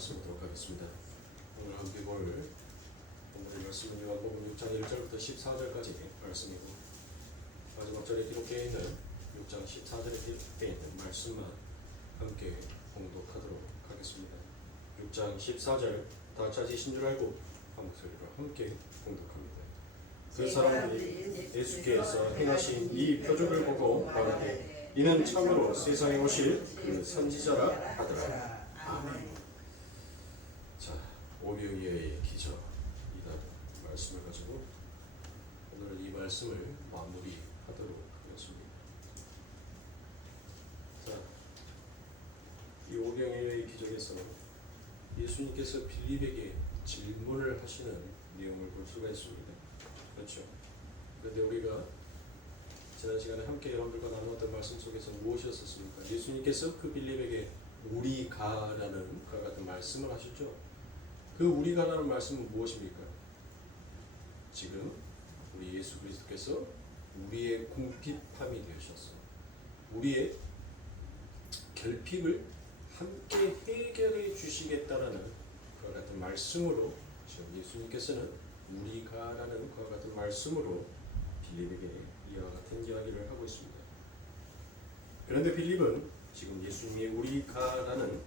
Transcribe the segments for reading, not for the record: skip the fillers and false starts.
말씀 보도록 하겠습니다. 오늘 함께 볼 오늘의 말씀은 요한복음 6장 1절부터 14절까지 말씀이고 마지막 절에 기록되어 있는 6장 14절에 기록되어 있는 말씀만 함께 봉독하도록 하겠습니다. 6장 14절 다 찾으신 줄 알고 한 목소리로 함께 봉독합니다. 그 사람들이 예수께서 행하신 이 표적을 보고 말하되 이는 참으로 세상에 오실 그 선지자라 하더라. 아멘. 자, 오병이어의 기적이라는 말씀을 가지고 오늘은 이 말씀을 마무리하도록 하겠습니다. 자, 이 오병이어의 기적에서 예수님께서 빌립에게 질문을 하시는 내용을 볼 수가 있습니다. 그렇죠? 그런데 우리가 지난 시간에 함께 여러분들과 나누었던 말씀 속에서 무엇이었습니까? 예수님께서 그 빌립에게 우리 가라는 그 같은 말씀을 하셨죠. 그 우리 가라는 말씀은 무엇입니까? 지금 우리 예수 그리스도께서 우리의 궁핍함이 되셨어. 우리의 결핍을 함께 해결해 주시겠다라는 그 같은 말씀으로 지금 예수님께서는 우리 가라는 그 같은 말씀으로 빌립에게 이와 같은 이야기를 하고 있습니다. 그런데 빌립은 지금 예수님의 우리 가라는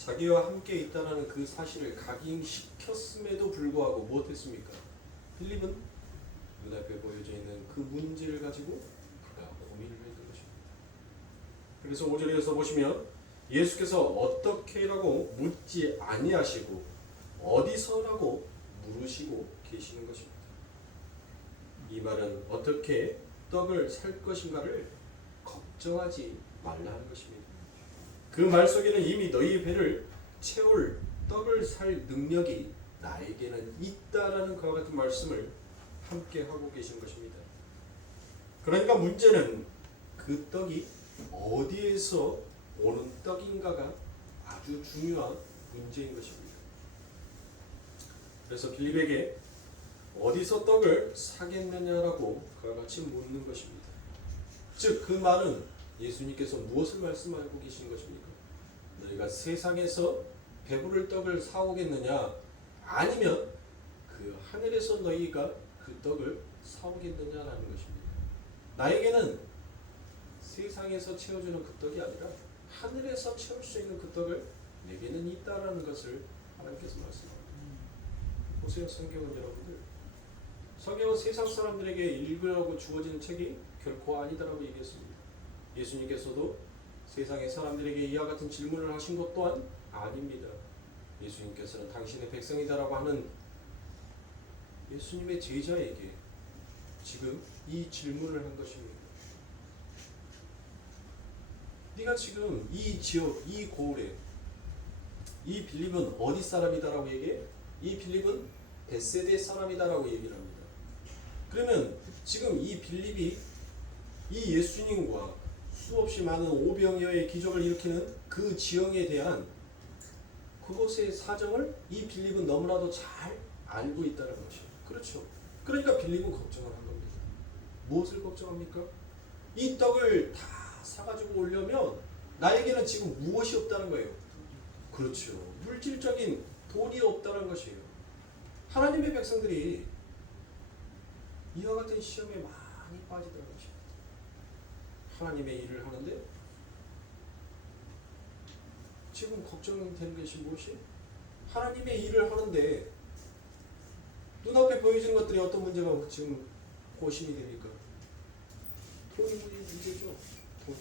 자기와 함께 있다는 그 사실을 각인시켰음에도 불구하고 무엇했습니까? 빌립은 눈앞에 보여져 있는 그 문제를 가지고 그가 고민을 했던 것입니다. 그래서 5절에서 보시면 예수께서 어떻게라고 묻지 아니하시고 어디서라고 물으시고 계시는 것입니다. 이 말은 어떻게 떡을 살 것인가를 걱정하지 말라는 것입니다. 그 말 속에는 이미 너희 배를 채울 떡을 살 능력이 나에게는 있다라는 그와 같은 말씀을 함께 하고 계신 것입니다. 그러니까 문제는 그 떡이 어디에서 오는 떡인가가 아주 중요한 문제인 것입니다. 그래서 빌립에게 어디서 떡을 사겠느냐라고 그와 같이 묻는 것입니다. 즉 그 말은 예수님께서 무엇을 말씀하고 계신 것입니까? 너희가 세상에서 배부를 떡을 사오겠느냐 아니면 그 하늘에서 너희가 그 떡을 사오겠느냐라는 것입니다. 나에게는 세상에서 채워주는 그 떡이 아니라 하늘에서 채울 수 있는 그 떡을 내게는 있다라는 것을 하나님께서 말씀합니다. 보세요, 성경은 여러분들. 성경은 세상 사람들에게 읽으라고 주어진 책이 결코 아니다라고 얘기했습니다. 예수님께서도 세상의 사람들에게 이와 같은 질문을 하신 것 또한 아닙니다. 예수님께서는 당신의 백성이다라고 하는 예수님의 제자에게 지금 이 질문을 한 것입니다. 네가 지금 이 지역, 이 고을에 이 빌립은 어디 사람이다라고 얘기해? 이 빌립은 벳세대 사람이다라고 얘기를 합니다. 그러면 지금 이 빌립이 이 예수님과 수없이 많은 오병이어의 기적을 일으키는 그 지형에 대한 그곳의 사정을 이 빌립은 너무나도 잘 알고 있다는 것이에요. 그렇죠. 그러니까 빌립은 걱정을 한 겁니다. 무엇을 걱정합니까? 이 떡을 다 사가지고 오려면 나에게는 지금 무엇이 없다는 거예요. 그렇죠. 물질적인 돈이 없다는 것이에요. 하나님의 백성들이 이와 같은 시험에 많이 빠지더라는 것입니다. 하나님의 일을 하는데 지금 걱정되는 것이 무엇이? 하나님의 일을 하는데 눈앞에 보여지는 것들이 어떤 문제가 지금 고심이 됩니까? 돈이 문제죠. 돈이.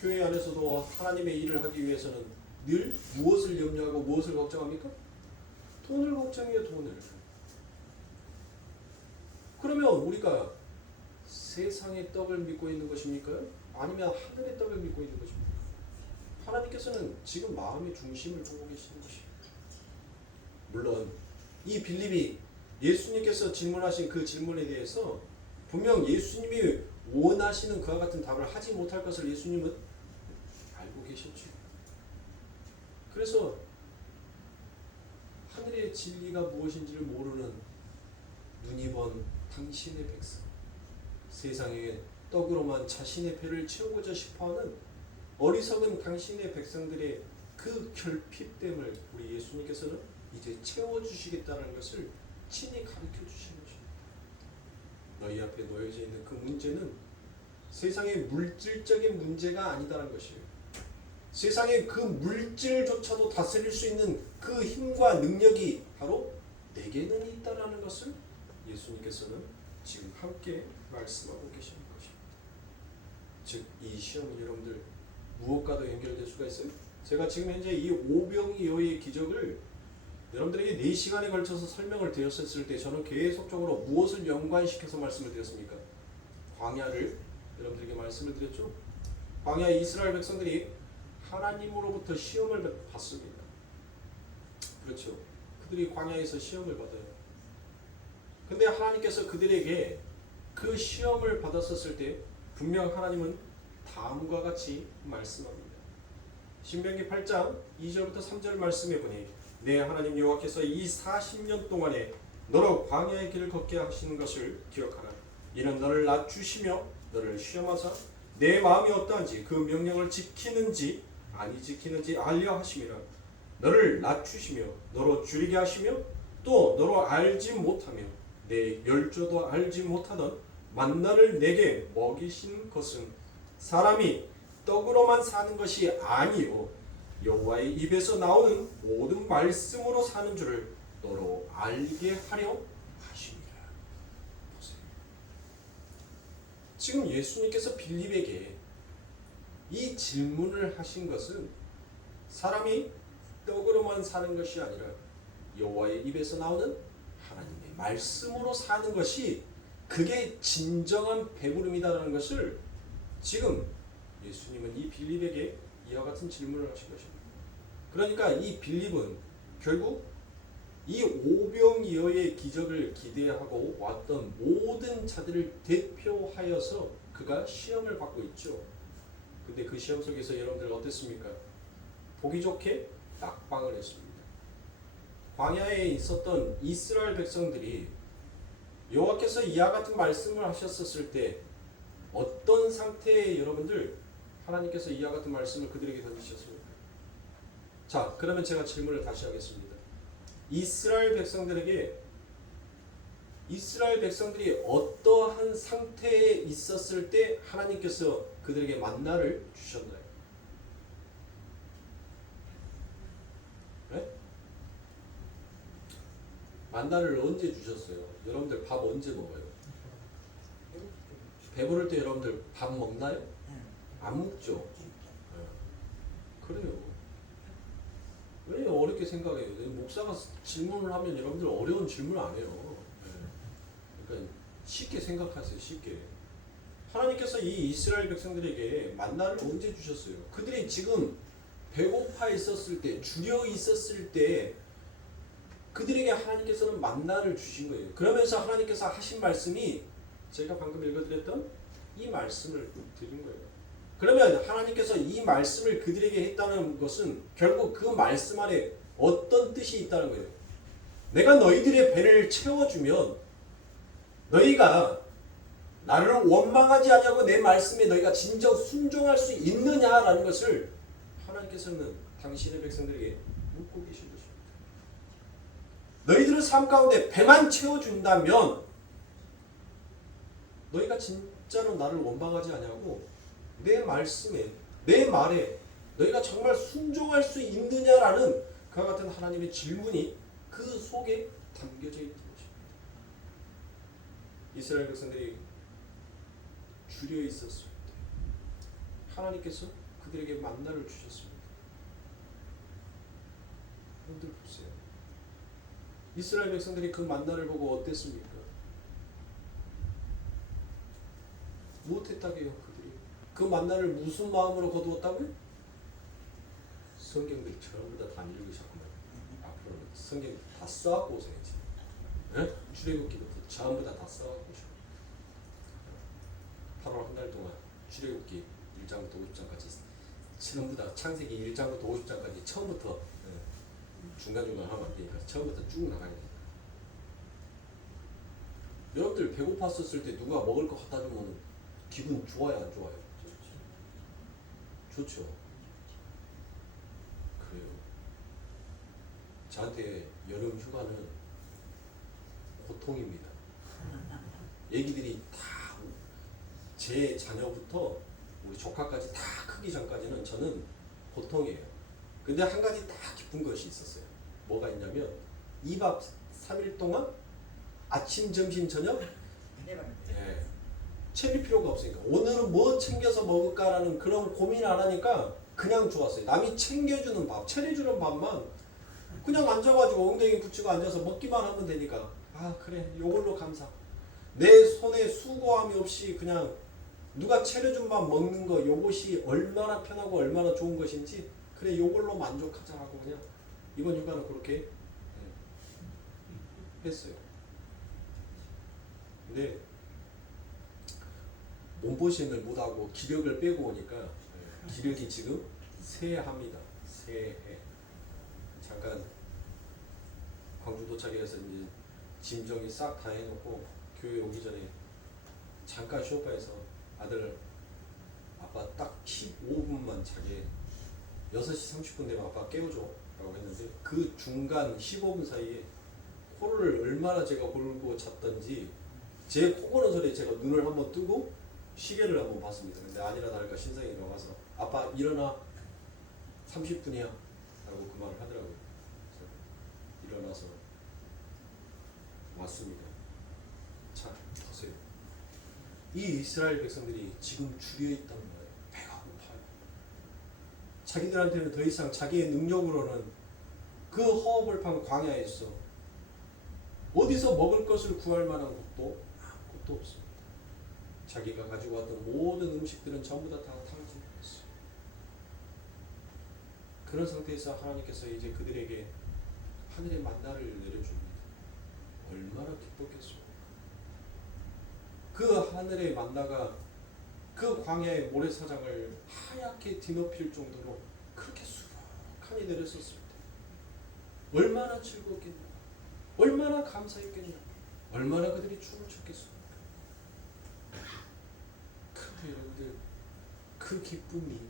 교회 안에서도 하나님의 일을 하기 위해서는 늘 무엇을 염려하고 무엇을 걱정합니까? 돈을 걱정해요. 돈을. 그러면 우리가 세상의 떡을 믿고 있는 것입니까? 아니면 하늘의 떡을 믿고 있는 것입니까? 하나님께서는 지금 마음의 중심을 보고 계시는 것입니다. 물론 이 빌립이 예수님께서 질문하신 그 질문에 대해서 분명 예수님이 원하시는 그와 같은 답을 하지 못할 것을 예수님은 알고 계셨죠. 그래서 하늘의 진리가 무엇인지를 모르는 눈이 먼 당신의 백성, 세상의 떡으로만 자신의 배를 채우고자 싶어하는 어리석은 당신의 백성들의 그 결핍됨을 우리 예수님께서는 이제 채워주시겠다는 것을 친히 가르쳐 주시는 것입니다. 너희 앞에 놓여져 있는 그 문제는 세상의 물질적인 문제가 아니다라는 것이에요. 세상의 그 물질조차도 다스릴 수 있는 그 힘과 능력이 바로 내게는 있다라는 것을 예수님께서는 지금 함께 말씀하고 계시는 것입니다. 즉, 이 시험은 여러분들 무엇과도 연결될 수가 있어요? 제가 지금 현재 이 오병이어의 기적을 여러분들에게 4시간에 걸쳐서 설명을 드렸을 때 저는 계속적으로 무엇을 연관시켜서 말씀을 드렸습니까? 광야를 여러분들에게 말씀을 드렸죠. 광야의 이스라엘 백성들이 하나님으로부터 시험을 받습니다. 그렇죠. 그들이 광야에서 시험을 받아요. 근데 하나님께서 그들에게 그 시험을 받았었을 때 분명 하나님은 다음과 같이 말씀합니다. 신명기 8장 2절부터 3절 말씀해 보니 내 하나님 여호와께서 이 40년 동안에 너로 광야의 길을 걷게 하시는 것을 기억하라. 이는 너를 낮추시며 너를 시험하사 내 마음이 어떠한지 그 명령을 지키는지 아니 지키는지 알려 하심이라. 너를 낮추시며 너로 줄이게 하시며 또 너로 알지 못하며 내 열조도 알지 못하던 만나를 내게 먹이신 것은 사람이 떡으로만 사는 것이 아니요 여호와의 입에서 나오는 모든 말씀으로 사는 줄을 너로 알게 하려 하심이라. 보세요. 지금 예수님께서 빌립에게 이 질문을 하신 것은 사람이 떡으로만 사는 것이 아니라 여호와의 입에서 나오는 하나님의 말씀으로 사는 것이 그게 진정한 배부름이다라는 것을 지금 예수님은 이 빌립에게 이와 같은 질문을 하신 것입니다. 그러니까 이 빌립은 결국 이 오병이어의 기적을 기대하고 왔던 모든 자들을 대표하여서 그가 시험을 받고 있죠. 근데 그 시험 속에서 여러분들 어땠습니까? 보기 좋게 낙방을 했습니다. 광야에 있었던 이스라엘 백성들이 여호와께서 이와 같은 말씀을 하셨었을 때 어떤 상태에 여러분들 하나님께서 이와 같은 말씀을 그들에게 던지셨습니까? 자, 그러면 제가 질문을 다시 하겠습니다. 이스라엘 백성들이 어떠한 상태에 있었을 때 하나님께서 그들에게 만나를 주셨나요? 네? 만나를 언제 주셨어요? 여러분들 밥 언제 먹어요? 배부를 때 여러분들 밥 먹나요? 안 먹죠. 네. 그래요. 왜 어렵게 생각해요? 목사가 질문을 하면 여러분들 어려운 질문 안 해요. 네. 그러니까 쉽게 생각하세요. 쉽게. 하나님께서 이 이스라엘 백성들에게 만나를 언제 주셨어요? 그들이 지금 배고파 있었을 때, 주려 있었을 때 그들에게 하나님께서는 만나를 주신 거예요. 그러면서 하나님께서 하신 말씀이 제가 방금 읽어드렸던 이 말씀을 드린 거예요. 그러면 하나님께서 이 말씀을 그들에게 했다는 것은 결국 그 말씀 안에 어떤 뜻이 있다는 거예요. 내가 너희들의 배를 채워주면 너희가 나를 원망하지 않냐고 내 말씀에 너희가 진정 순종할 수 있느냐라는 것을 하나님께서는 당신의 백성들에게 묻고 계신 것입니다. 너희들의 삶 가운데 배만 채워준다면 너희가 진짜로 나를 원망하지 않냐고 내 말씀에 내 말에 너희가 정말 순종할 수 있느냐라는 그와 같은 하나님의 질문이 그 속에 담겨져 있는 것입니다. 이스라엘 백성들이 주려 있었을 때 하나님께서 그들에게 만나를 주셨습니다. 여러분들 보세요. 이스라엘 백성들이 그 만나를 보고 어땠습니까? 무엇했다고요? 그들이 그 만나를 무슨 마음으로 거두었다고요? 성경들 전부 다 읽으셨구나. 앞으로는 성경 다 써갖고 오셔야지. 네? 출애굽기부터 전부 다 써갖고 오셔. 8월 한 달 동안 출애굽기 1장부터 50장까지 전부 다 창세기 1장부터 50장까지 처음부터 중간중간 하면 안 되니까 처음부터 쭉 나가야 돼요. 여러분들 배고팠었을 때 누가 먹을 거 갖다 주면 기분 좋아요, 안 좋아요? 좋죠. 저한테 여름 휴가는 고통입니다. 애기들이 다 제 자녀부터 우리 조카까지 다 크기 전까지는 저는 고통이에요. 근데 한 가지 다 기쁜 것이 있었어요. 뭐가 있냐면 2박 3일 동안 아침, 점심, 저녁 챙길 필요가 없으니까 오늘은 뭐 챙겨서 먹을까라는 그런 고민 안 하니까 그냥 좋았어요. 남이 챙겨주는 밥, 차려주는 밥만 그냥 앉아가지고 엉덩이 붙이고 앉아서 먹기만 하면 되니까 아 그래 요걸로 감사. 내 손에 수고함이 없이 그냥 누가 차려준 밥 먹는 거 요것이 얼마나 편하고 얼마나 좋은 것인지 그래 요걸로 만족하자 하고 그냥 이번 휴가는 그렇게 했어요. 근데 몸보신을 못하고 기력을 빼고 오니까 기력이 지금 쇠합니다. 쇠해. 잠깐 광주 도착해서 이제 짐 정리 싹 다 해놓고 교회 오기 전에 잠깐 쇼파에서 아들 아빠 딱 15분만 자게 6시 30분 되면 아빠 깨워줘 라고 했는데 그 중간 15분 사이에 코를 얼마나 제가 골고 잤던지 제 코 고는 소리에 제가 눈을 한번 뜨고 시계를 한번 봤습니다. 근데 아니라 다를까 신상이가 와서 아빠 일어나 30분이야 라고 그 말을 하더라고요. 그래서 일어나서 왔습니다. 자, 보세요. 이 이스라엘 백성들이 지금 줄여 있단 말이에요. 배가 고파요. 자기들한테는 더 이상 자기의 능력으로는 그 허허벌판 광야에서 어디서 먹을 것을 구할 만한 것도 아무것도 없습니다. 자기가 가지고 왔던 모든 음식들은 전부 다 탕진했어요. 그런 상태에서 하나님께서 이제 그들에게 하늘의 만나를 내려줍니다. 얼마나 기뻤겠습니까? 그 하늘의 만나가 그 광야의 모래사장을 하얗게 뒤덮일 정도로 그렇게 수북하니 내렸었을 때 얼마나 즐겁겠냐, 얼마나 감사했겠냐, 얼마나 그들이 춤을 췄겠습니까? 근데 여러분들 그 기쁨이,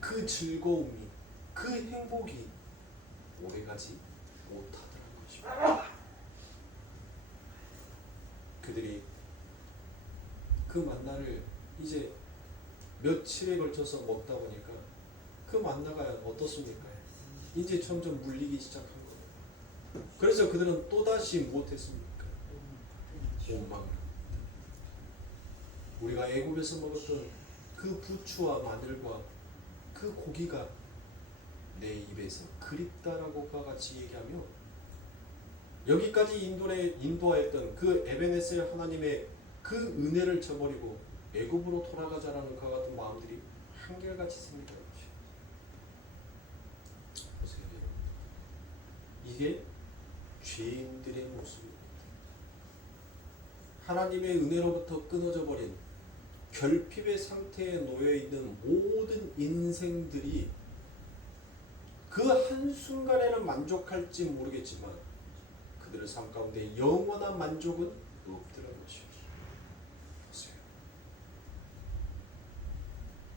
그 즐거움이, 그 행복이 오래가지 못하더라는 것입니다. 그들이 그 만나를 이제 며칠에 걸쳐서 먹다 보니까 그 만나가 어떻습니까? 이제 점점 물리기 시작한 거예요. 그래서 그들은 또다시 못했습니까? 원망을. 우리가 애굽에서 먹었던 그 부추와 마늘과 그 고기가 내 입에서 그립다라고 그와 같이 얘기하며 여기까지 인도하였던 그 에베네셀 하나님의 그 은혜를 저버리고 애굽으로 돌아가자라는 그와 같은 마음들이 한결같이 생기더라고요. 보세요. 이게 죄인들의 모습입니다. 하나님의 은혜로부터 끊어져 버린 결핍의 상태에 놓여 있는 모든 인생들이 그 한순간에는 만족할지 모르겠지만 그들의 삶 가운데 영원한 만족은 없더라는 것이죠. 보세요.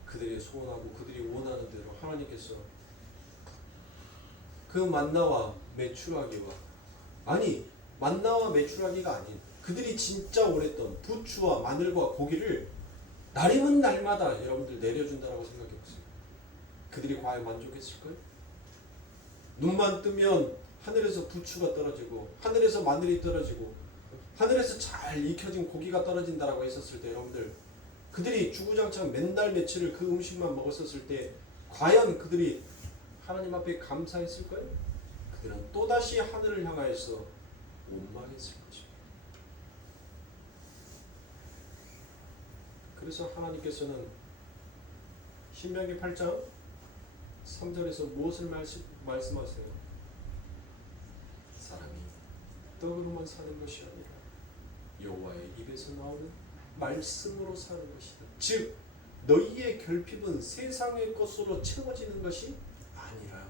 그들이 소원하고 그들이 원하는 대로 하나님께서 그 만나와 메추라기와 아니 만나와 메추라기가 아닌 그들이 진짜 원했던 부추와 마늘과 고기를 날이면 날마다 여러분들 내려준다라고 생각해보세요. 그들이 과연 만족했을까요? 눈만 뜨면 하늘에서 부추가 떨어지고 하늘에서 마늘이 떨어지고 하늘에서 잘 익혀진 고기가 떨어진다라고 했었을 때 여러분들 그들이 주구장창 맨날 며칠을 그 음식만 먹었었을 때 과연 그들이 하나님 앞에 감사했을까요? 그들은 또다시 하늘을 향하여서 원망했을 것입니다. 그래서 하나님께서는 신명기 8장 3절에서 무엇을 말씀하세요? 사람이 떡으로만 사는 것이 아니라 여호와의 입에서 나오는 말씀으로 사는 것이다. 즉 너희의 결핍은 세상의 것으로 채워지는 것이 아니라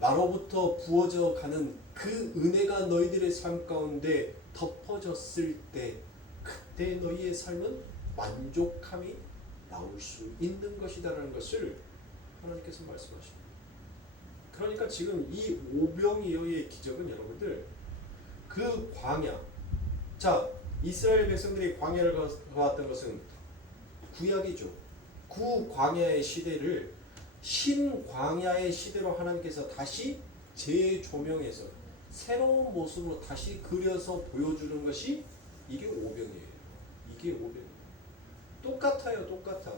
나로부터 부어져 가는 그 은혜가 너희들의 삶 가운데 덮어졌을 때 그때 너희의 삶은 만족함이 나올 수 있는 것이다라는 것을 하나님께서 말씀하십니다. 그러니까 지금 이 오병이어의 기적은 여러분들 그 광야, 자 이스라엘 백성들이 광야를 가왔던 것은 구약이죠. 그 광야의 시대를 신광야의 시대로 하나님께서 다시 재조명해서 새로운 모습으로 다시 그려서 보여주는 것이 이게 오병이에요. 이게 오병. 똑같아요. 똑같아.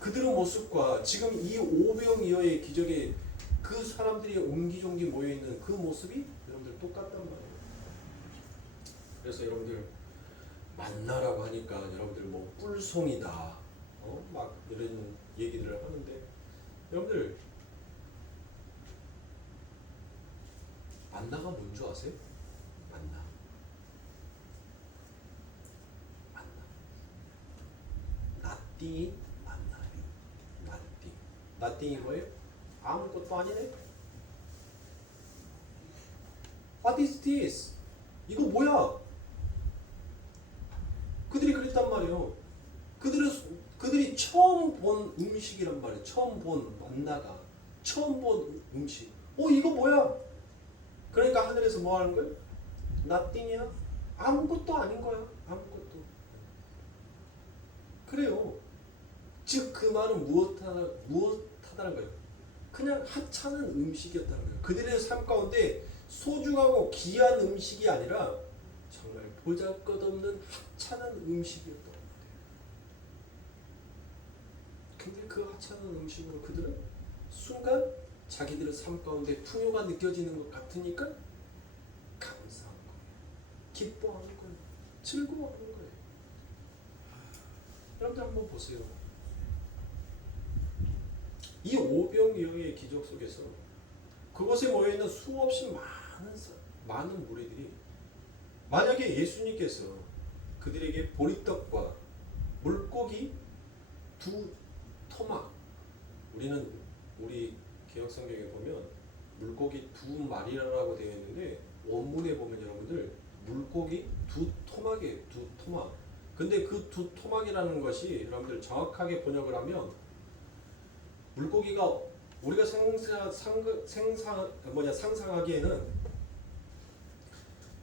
그들의 모습과 지금 이 오병이어의 기적에 그 사람들이 옹기종기 모여있는 그 모습이 여러분들 똑같단 말이에요. 그래서 여러분들 만나라고 하니까 여러분들 뭐 뿔송이다 막 이런 얘기들을 하는데 여러분들 만나가 뭔 줄 아세요? 만나 나띵이 만나예요. 나띵이 뭐예요? 아무것도 아니네. What is this? 이거 뭐야? 그들이 그랬단 말이에요. 그들이 처음 본 음식이란 말이에요. 처음 본 만나가 처음 본 음식. 이거 뭐야? 그러니까 하늘에서 뭐 하는 거예요? nothing이야. 아무것도 아닌 거야. 아무것도. 그래요. 즉 그 말은 무엇하다는 거예요? 그냥 하찮은 음식이었다는 거예요. 그들의 삶 가운데 소중하고 귀한 음식이 아니라 정말 보잘것없는 하찮은 음식이었던 거예요. 근데 그 하찮은 음식으로 그들은 순간 자기들의 삶 가운데 풍요가 느껴지는 것 같으니까 감사한 거예요. 기뻐하는 거예요. 즐거워하는 거예요. 여러분들 한번 보세요. 이 오병이어의 기적 속에서 그곳에 모여있는 수없이 많은 무리들이 만약에 예수님께서 그들에게 보리떡과 물고기 2토막, 우리 개혁성경에 보면 물고기 2마리라고 되어 있는데 원문에 보면 여러분들 물고기 2토막이에요. 2토막. 근데 그 2토막이라는 것이 여러분들 정확하게 번역을 하면 물고기가 우리가 상상하기에는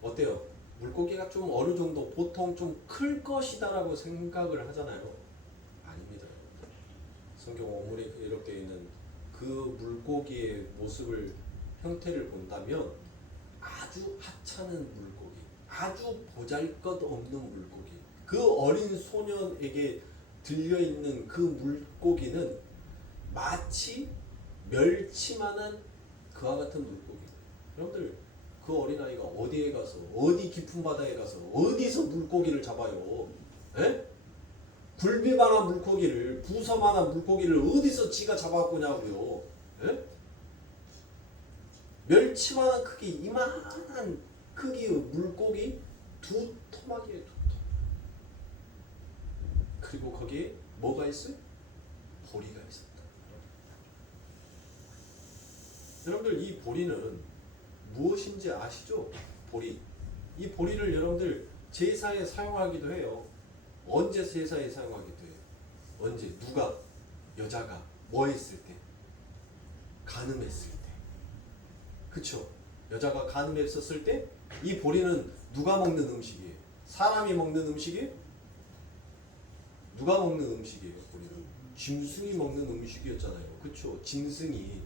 어때요? 물고기가 좀 어느 정도 보통 좀 클 것이다라고 생각을 하잖아요. 아닙니다. 성경 원문에 이렇게 있는 그 물고기의 모습을 형태를 본다면 아주 하찮은 물고기, 아주 보잘것없는 물고기, 그 어린 소년에게 들려있는 그 물고기는 마치 멸치만한 그와 같은 물고기. 여러분들 그 어린아이가 어디에 가서 어디 깊은 바다에 가서 어디서 물고기를 잡아요? 에? 굴비만한 물고기를 부서만한 물고기를 어디서 지가 잡아보냐고요? 에? 멸치만한 크기 이만한 크기의 물고기 2토막이에요. 2토막. 그리고 거기에 뭐가 있어요? 보리가 있었다. 여러분들 이 보리는 무엇인지 아시죠? 보리. 이 보리를 여러분들 제사에 사용하기도 해요. 언제 제사에 사용하기도 해요? 언제? 누가? 여자가 뭐 했을 때? 간음했을 때. 그쵸? 여자가 간음했었을 때 이 보리는 누가 먹는 음식이에요? 사람이 먹는 음식이에요? 누가 먹는 음식이에요? 보리는 짐승이 먹는 음식이었잖아요. 그쵸? 짐승이.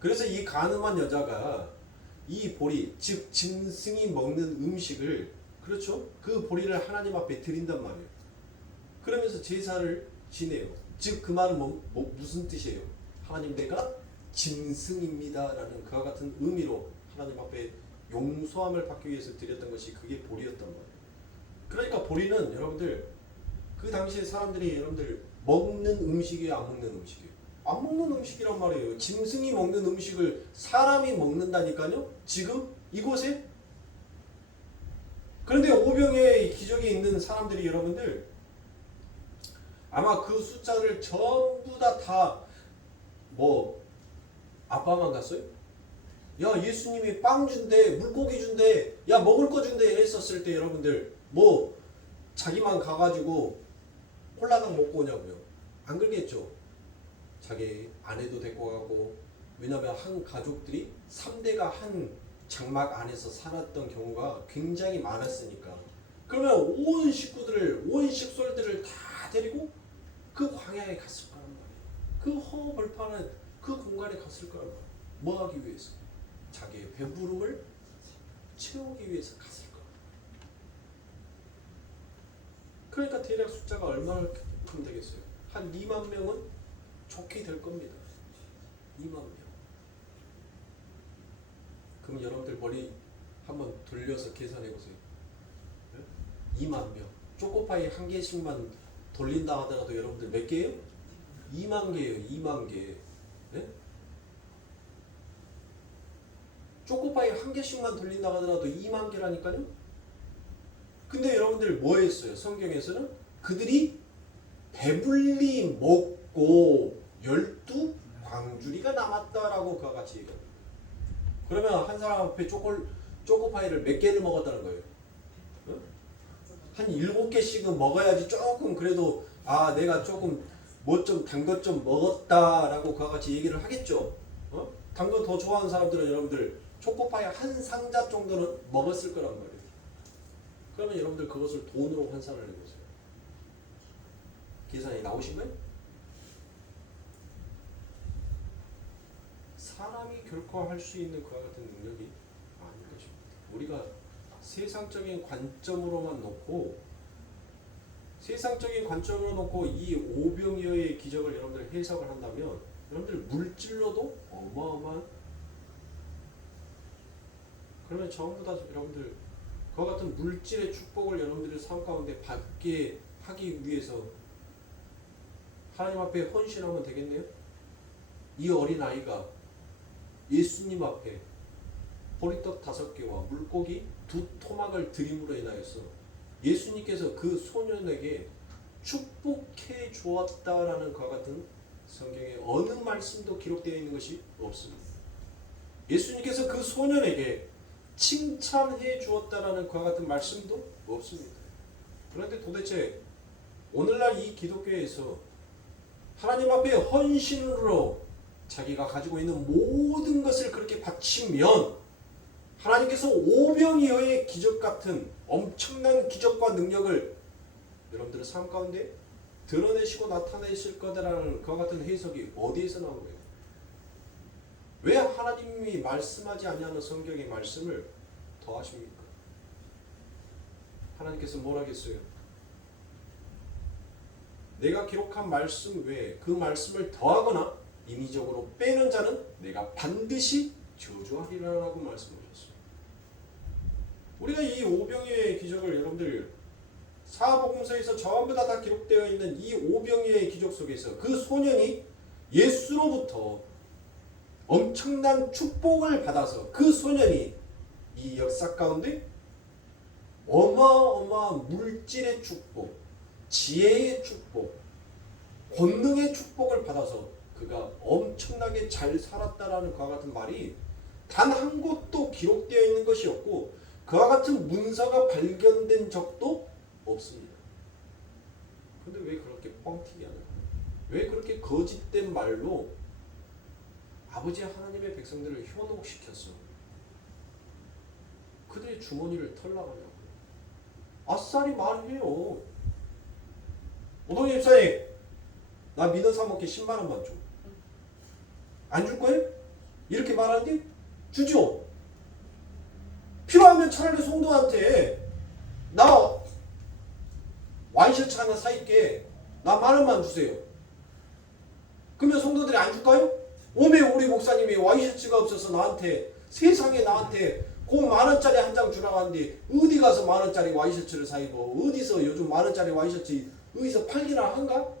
그래서 이 간음한 여자가 이 보리, 즉 짐승이 먹는 음식을, 그렇죠? 그 보리를 하나님 앞에 드린단 말이에요. 그러면서 제사를 지내요. 즉 그 말은 무슨 뜻이에요? 하나님, 내가 짐승입니다 라는 그와 같은 의미로 하나님 앞에 용서함을 받기 위해서 드렸던 것이 그게 보리였단 말이에요. 그러니까 보리는 여러분들 그 당시에 사람들이 여러분들 먹는 음식이에요, 안 먹는 음식이에요? 안 먹는 음식이란 말이에요. 짐승이 먹는 음식을 사람이 먹는다니까요. 지금 이곳에. 그런데 오병의 기적에 있는 사람들이 여러분들 아마 그 숫자를 전부 다 뭐 아빠만 갔어요? 야, 예수님이 빵 준대, 물고기 준대, 야 먹을 거 준대 했었을 때 여러분들 뭐 자기만 가가지고 홀라당 먹고 오냐고요? 안 그러겠죠. 자기 아내도 데리고 가고 왜냐하면 한 가족들이 3대가 한 장막 안에서 살았던 경우가 굉장히 많았으니까. 그러면 온 식구들을, 온 식솔들을 다 데리고 그 광야에 갔을 거란 말이에요. 그 허벌판한 그 공간에 갔을 거란 말이에요. 뭐 하기 위해서? 자기의 배부름을 채우기 위해서 갔을 거예요. 그러니까 대략 숫자가 얼마나 크면 되겠어요? 한 2만 명은 좋게 될 겁니다. 2만 명. 그럼 여러분들 머리 한번 돌려서 계산해 보세요. 2만 명. 초코파이 한 개씩만 돌린다 하더라도 여러분들 몇 개예요? 2만 개예요. 2만 개. 네? 초코파이 한 개씩만 돌린다 하더라도 2만 개라니까요. 근데 여러분들 뭐 했어요? 성경에서는 그들이 배불리 먹고 12광주리가 남았다라고 그와 같이 얘기합니다. 그러면 한 사람 앞에 초코파이를 몇 개를 먹었다는 거예요? 한 7개씩은 먹어야지 조금 그래도 아 내가 조금 뭐 좀 단 것 좀 먹었다라고 그와 같이 얘기를 하겠죠. 단 거 더 좋아하는 사람들은 여러분들 초코파이 한 상자 정도는 먹었을 거란 말이에요. 그러면 여러분들 그것을 돈으로 환산을 해보세요. 계산이 나오신 거예요? 사람이 결코 할 수 있는 그와 같은 능력이 아닌 것입니다. 우리가 세상적인 관점으로만 놓고 이 오병이어의 기적을 여러분들 해석을 한다면 여러분들 물질로도 어마어마한 그러면 전부 다 여러분들 그와 같은 물질의 축복을 여러분들의 삶 가운데 받게 하기 위해서 하나님 앞에 헌신하면 되겠네요. 이 어린아이가 예수님 앞에 보리떡 5개와 물고기 2토막을 드림으로 인하여서 예수님께서 그 소년에게 축복해 주었다라는 그와 같은 성경에 어느 말씀도 기록되어 있는 것이 없습니다. 예수님께서 그 소년에게 칭찬해 주었다라는 그와 같은 말씀도 없습니다. 그런데 도대체 오늘날 이 기독교에서 하나님 앞에 헌신으로 자기가 가지고 있는 모든 것을 그렇게 바치면 하나님께서 오병이어의 기적 같은 엄청난 기적과 능력을 여러분들의 삶 가운데 드러내시고 나타내실 거다라는 그와 같은 해석이 어디에서 나온 거예요? 왜 하나님이 말씀하지 아니하는 성경의 말씀을 더하십니까? 하나님께서 뭘 하겠어요? 내가 기록한 말씀 외에 그 말씀을 더하거나 임의적으로 빼는 자는 내가 반드시 저주하리라고 말씀하셨어요. 우리가 이 오병이어의 기적을 여러분들 사복음서에서 전부 다 기록되어 있는 이 오병이어의 기적 속에서 그 소년이 예수로부터 엄청난 축복을 받아서 그 소년이 이 역사 가운데 어마어마한 물질의 축복, 지혜의 축복, 권능의 축복을 받아서 그가 엄청나게 잘 살았다라는 그와 같은 말이 단 한 곳도 기록되어 있는 것이 없고 그와 같은 문서가 발견된 적도 없습니다. 근데 왜 그렇게 뻥튀기 하냐? 왜 그렇게 거짓된 말로 아버지 하나님의 백성들을 현혹시켰어? 그들의 주머니를 털나가냐고. 아싸리 말해요. 오동희 집사님, 나 민원 사먹기 10만원만 줘. 안 줄 거예요? 이렇게 말하는데 주죠. 필요하면 차라리 송도한테 나 와이셔츠 하나 사입게 나 10,000원만 주세요. 그러면 송도들이 안 줄까요? 오메 우리 목사님이 와이셔츠가 없어서 나한테 세상에 나한테 그 10,000원짜리 한 장 주라고 하는데 어디 가서 10,000원짜리 와이셔츠를 사입어? 어디서 요즘 10,000원짜리 와이셔츠 어디서 팔기나 한가?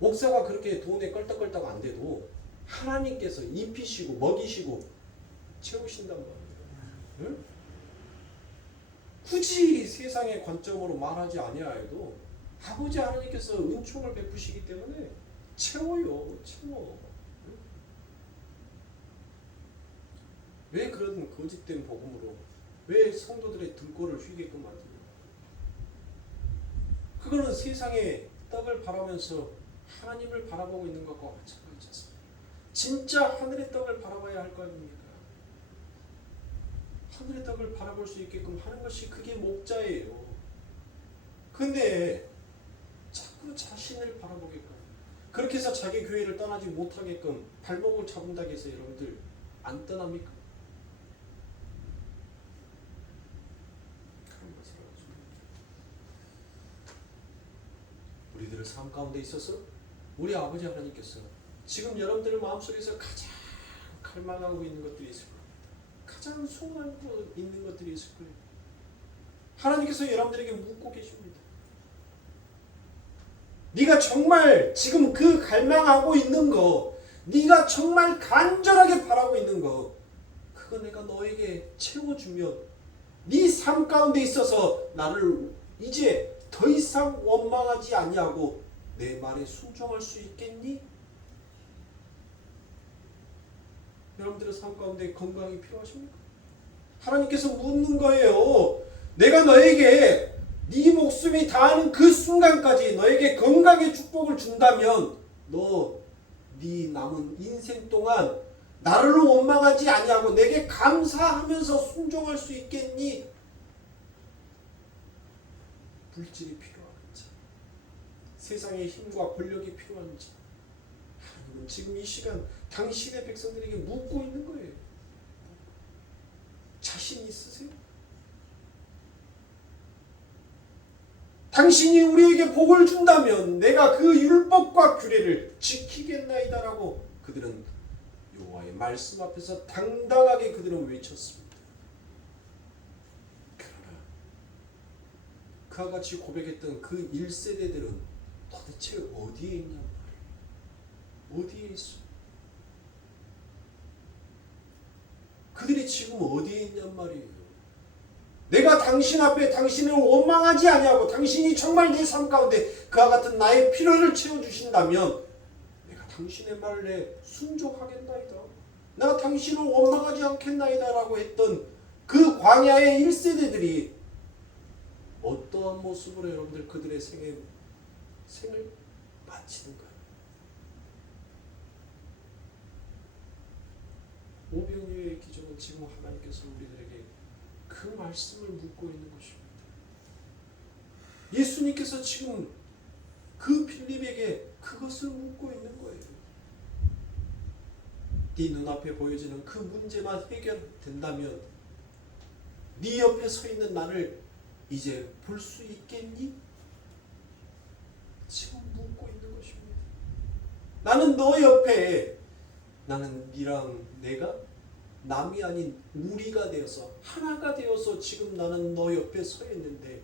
목사가 그렇게 돈에 껄떡껄떡 안 돼도 하나님께서 입히시고 먹이시고 채우신단 말이에요. 응? 굳이 세상의 관점으로 말하지 아니하여도 아버지 하나님께서 은총을 베푸시기 때문에 채워요. 채워. 응? 왜 그런 거짓된 복음으로 왜 성도들의 등골을 휘게끔 만드냐? 그거는 세상의 떡을 바라면서 하나님을 바라보고 있는 것과 마찬가지지 않습니까? 진짜 하늘의 떡을 바라봐야 할 거 아닙니까? 하늘의 떡을 바라볼 수 있게끔 하는 것이 그게 목자예요. 근데 자꾸 자신을 바라보게끔, 그렇게 해서 자기 교회를 떠나지 못하게끔 발목을 잡은다고 해서 여러분들 안 떠납니까? 그런 것을 알아줍니다. 우리들의 삶 가운데 있어서 우리 아버지 하나님께서 지금 여러분들의 마음속에서 가장 갈망하고 있는 것들이 있을 겁니다. 가장 소원하고 있는 것들이 있을 거예요. 하나님께서 여러분들에게 묻고 계십니다. 네가 정말 지금 그 갈망하고 있는 거, 네가 정말 간절하게 바라고 있는 거, 그거 내가 너에게 채워주면 네 삶 가운데 있어서 나를 이제 더 이상 원망하지 아니하고 내 말에 순종할 수 있겠니? 여러분들의 삶 가운데 건강이 필요하십니까? 하나님께서 묻는 거예요. 내가 너에게 네 목숨이 다하는 그 순간까지 너에게 건강의 축복을 준다면 너 네 남은 인생 동안 나를 원망하지 아니하고 내게 감사하면서 순종할 수 있겠니? 물질이 필요한지, 세상의 힘과 권력이 필요한지, 하나님은 지금 이 시간 당신의 백성들에게 묻고 있는 거예요. 자신 있으세요? 당신이 우리에게 복을 준다면 내가 그 율법과 규례를 지키겠나이다라고 그들은 여호와의 말씀 앞에서 당당하게 그들은 외쳤습니다. 그러나 그와 같이 고백했던 그 1세대들은 도대체 어디에 있냔 말이에요. 어디에 있어? 그들이 지금 어디에 있냔 말이에요. 내가 당신 앞에 당신을 원망하지 아니하고 당신이 정말 내 삶 가운데 그와 같은 나의 필요를 채워주신다면 내가 당신의 말에 순종하겠나이다. 내가 당신을 원망하지 않겠나이다 라고 했던 그 광야의 1세대들이 어떠한 모습으로 여러분들 그들의 생을 마치는가요? 오병이어의 기적은 지금 하나님께서 우리들에게 그 말씀을 묻고 있는 것입니다. 예수님께서 지금 그 빌립에게 그것을 묻고 있는 거예요. 네 눈앞에 보여지는 그 문제만 해결된다면 네 옆에 서 있는 나를 이제 볼 수 있겠니? 지금 묻고 있는 것입니다. 나는 너 옆에, 나는 네랑 내가 남이 아닌 우리가 되어서 하나가 되어서 지금 나는 너 옆에 서 있는데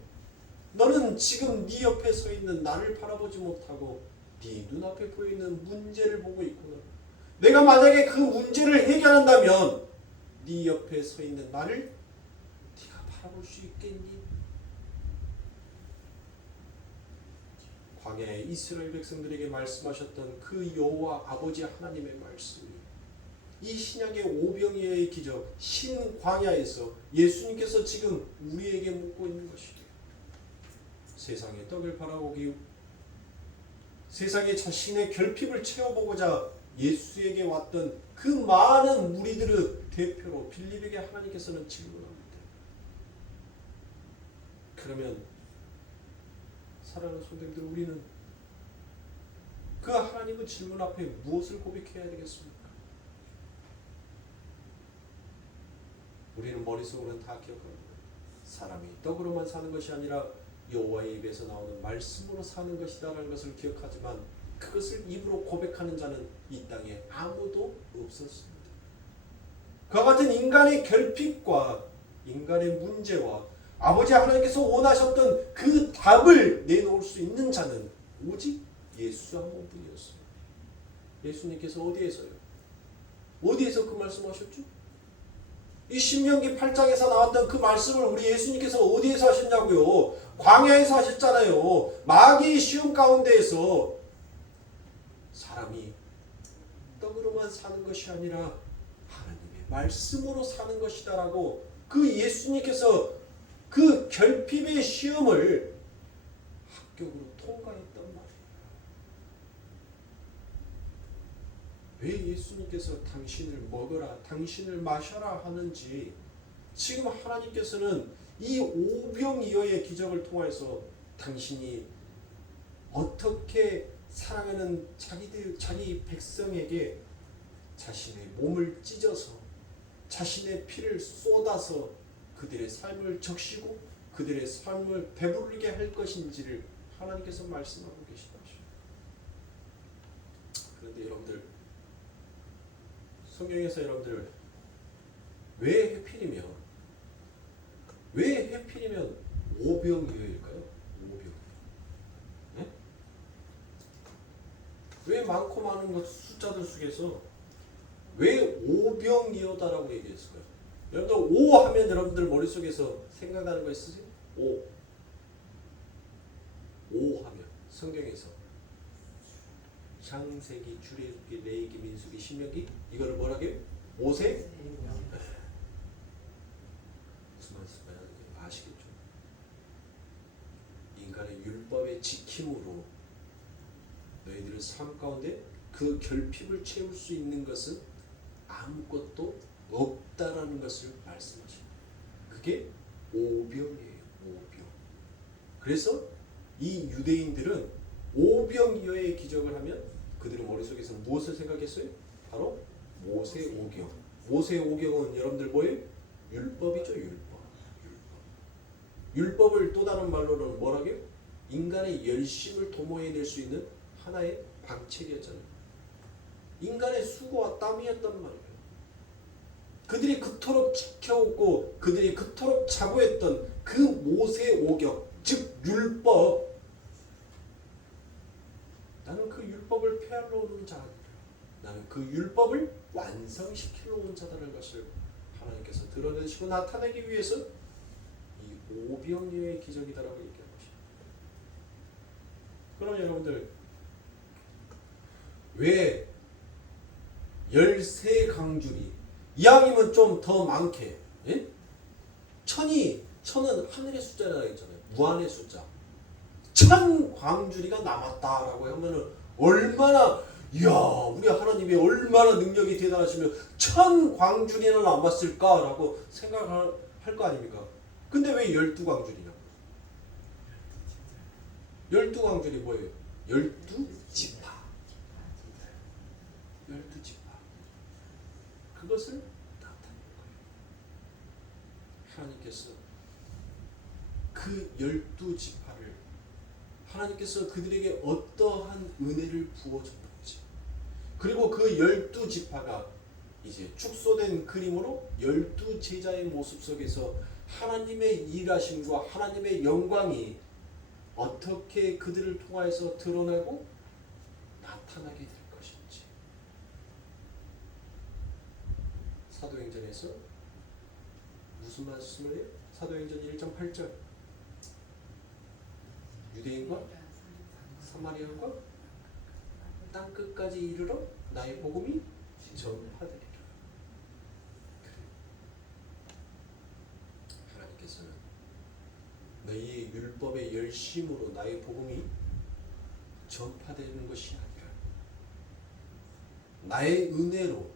너는 지금 네 옆에 서 있는 나를 바라보지 못하고 네 눈앞에 보이는 문제를 보고 있구나. 내가 만약에 그 문제를 해결한다면 네 옆에 서 있는 나를 네가 바라볼 수 있겠니? 광야의 이스라엘 백성들에게 말씀하셨던 그 여호와 아버지 하나님의 말씀이 이 신약의 오병이어의 기적 신광야에서 예수님께서 지금 우리에게 묻고 있는 것이죠. 세상의 떡을 바라보기, 세상에 자신의 결핍을 채워보고자 예수에게 왔던 그 많은 무리들의 대표로 빌립에게 하나님께서는 질문합니다. 그러면 사랑하는 성도님들, 우리는 그 하나님의 질문 앞에 무엇을 고백해야 되겠습니까? 우리는 머릿속으로는 다 기억합니다. 사람이 떡으로만 사는 것이 아니라 여호와의 입에서 나오는 말씀으로 사는 것이다라는 것을 기억하지만 그것을 입으로 고백하는 자는 이 땅에 아무도 없었습니다. 그와 같은 인간의 결핍과 인간의 문제와 아버지 하나님께서 원하셨던 그 답을 내놓을 수 있는 자는 오직 예수 한 분뿐이었습니다. 예수님께서 어디에서요? 어디에서 그 말씀하셨죠? 이 신명기 8장에서 나왔던 그 말씀을 우리 예수님께서 어디에서 하셨냐고요? 광야에서 하셨잖아요. 마귀의 시험 가운데에서 사람이 떡으로만 사는 것이 아니라 하나님의 말씀으로 사는 것이다 라고 그 예수님께서 그 결핍의 시험을 합격으로 통과했단 말이에요. 왜 예수님께서 당신을 먹어라, 당신을 마셔라 하는지 지금 하나님께서는 이 오병이어의 기적을 통해서 당신이 어떻게 사랑하는 자기 백성에게 자신의 몸을 찢어서 자신의 피를 쏟아서 그들의 삶을 적시고 그들의 삶을 배부르게 할 것인지를 하나님께서 말씀하고 계시다. 그런데 여러분들 성경에서 여러분들 왜 해필이면 오병이어일까요? 오병. 네? 왜 많고 많은 것 숫자들 속에서 왜 오병이어다라고 얘기했을까요? 여러분들 오 하면 여러분들 머릿속에서 생각나는 거 있으세요? 오 하면 성경에서 창세기, 출애굽기, 레위기, 민수기, 신명기 이거를 뭐라고요? 모세? 무슨 말씀인지 아시겠죠? 인간의 율법의 지킴으로 너희들의 삶 가운데 그 결핍을 채울 수 있는 것은 아무것도 없다라는 것을 말씀하십니다. 그게 오병이에요. 오병. 그래서 이 유대인들은 오병이어의 기적을 하면 그들의 머릿속에서 무엇을 생각했어요? 바로 모세오경. 모세오경은 여러분들 뭐예요? 율법이죠. 율법을 또 다른 말로는 뭐라고요? 인간의 열심을 도모해낼 수 있는 하나의 방책이었잖아요. 인간의 수고와 땀이었단 말이에요. 그들이 그토록 지켜오고 그들이 그토록 자부했던 그 모세오경, 즉 율법, 나는 그 율법을 폐하러 오는 자다. 나는 그 율법을 완성시키러 온 자다라는 것을 하나님께서 드러내시고 나타내기 위해서 이 오병이어의 기적이다라고 얘기한 것입니다. 그럼 여러분들 왜 13강줄이 이왕이면 좀 더 많게, 예? 천은 하늘의 숫자라고 했잖아요. 무한의 숫자. 1000광주리가 남았다라고 하면은 얼마나, 이야, 우리 하나님이 얼마나 능력이 대단하시면 1000광주리나 남았을까라고 생각할 거 아닙니까? 근데 왜 12광주리냐? 12광주리 뭐예요? 12지파. 12지파. 그것을 나타낸 거예요. 하나님께서 그 12지파를 하나님께서 그들에게 어떠한 은혜를 부어줬는지, 그리고 그 12지파가 이제 축소된 그림으로 12제자의 모습 속에서 하나님의 일하심과 하나님의 영광이 어떻게 그들을 통하여서 드러나고 나타나게 될 것인지. 사도행전에서 무슨 말씀을 해요? 사도행전 1장 8절 유대인과 사마리아인과 땅끝까지 이르러 나의 복음이 전파되리라. 하나님께서는 너희의 율법의 열심으로 나의 복음이 전파되는 것이 아니라 나의 은혜로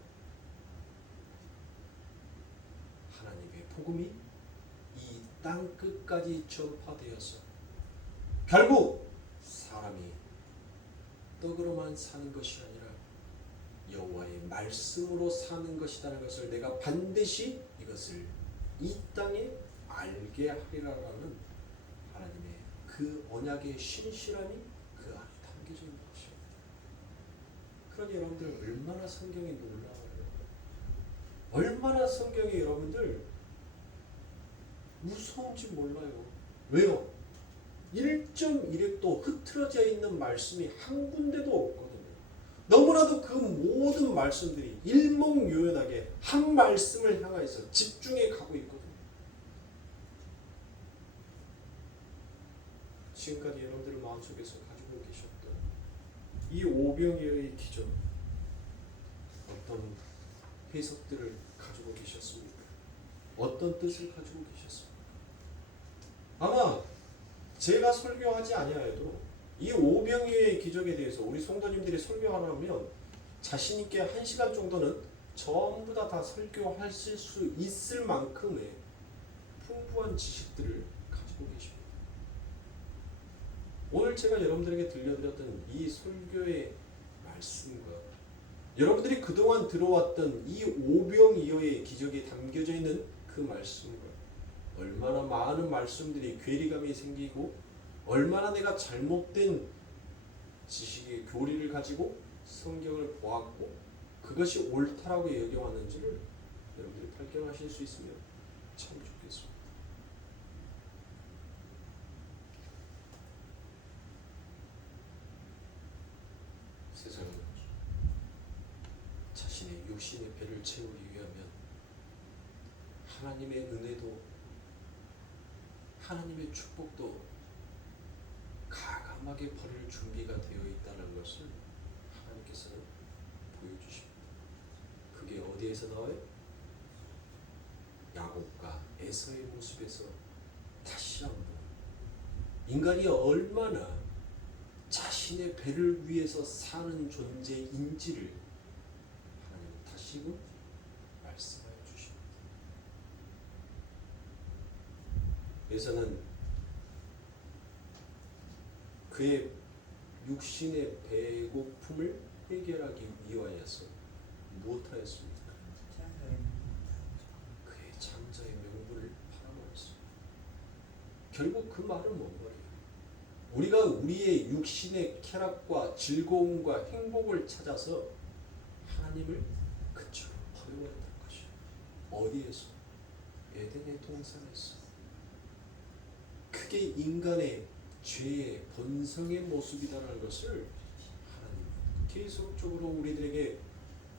하나님의 복음이 이 땅끝까지 전파되어서 결국 사람이 떡으로만 사는 것이 아니라 여호와의 말씀으로 사는 것이라는 것을 내가 반드시 이것을 이 땅에 알게 하리라라는 하나님의 그 언약의 신실함이 그 안에 담겨져 있는 것입니다. 그러니 여러분들 얼마나 성경이 놀라워요. 얼마나 성경이 여러분들 무서운지 몰라요. 왜요? 1.1획도 흐트러져 있는 말씀이 한 군데도 없거든요. 너무나도 그 모든 말씀들이 일목요연하게 한 말씀을 향해서 집중해 가고 있거든요. 지금까지 여러분들 마음속에서 가지고 계셨던 이 오병이어의 기적, 어떤 해석들을 가지고 계셨습니까? 어떤 뜻을 가지고 계셨습니까? 아마 제가 설교하지 아니하여도 이 오병이어의 기적에 대해서 우리 성도님들이 설교하면 자신 있게 1시간 정도는 전부 다 설교하실 수 있을 만큼의 풍부한 지식들을 가지고 계십니다. 오늘 제가 여러분들에게 들려드렸던 이 설교의 말씀과 여러분들이 그동안 들어왔던 이 오병이어의 기적이 담겨져 있는 그 말씀과 얼마나 많은 말씀들이 괴리감이 생기고 얼마나 내가 잘못된 지식의 교리를 가지고 성경을 보았고 그것이 옳다라고 여겨왔는지를 여러분들이 발견하실 수 있으면 참 좋겠습니다. 세상은 자신의 육신의 배를 채우기 위하면 하나님의 은혜도 하나님의 축복도 가감하게 버릴 준비가 되어 있다는 것을 하나님께서는 보여주십니다. 그게 어디에서 나와요? 야곱과 에서의 모습에서 다시 한번 인간이 얼마나 자신의 배를 위해서 사는 존재인지를 하나님은 다시금 말씀하여 주십니다. 에서는 그의 육신의 배고픔을 해결하기 위하여서 무엇하였습니까? 그의 장자의 명분을 팔아버렸습니다. 결국 그 말은 뭔 말이에요? 우리가 우리의 육신의 쾌락과 즐거움과 행복을 찾아서 하나님을 그처럼 버려버렸다는 것이에요. 어디에서? 에덴의 동산에서. 그게 인간의 죄의 본성의 모습이다라는 것을 하나님 계속적으로 우리들에게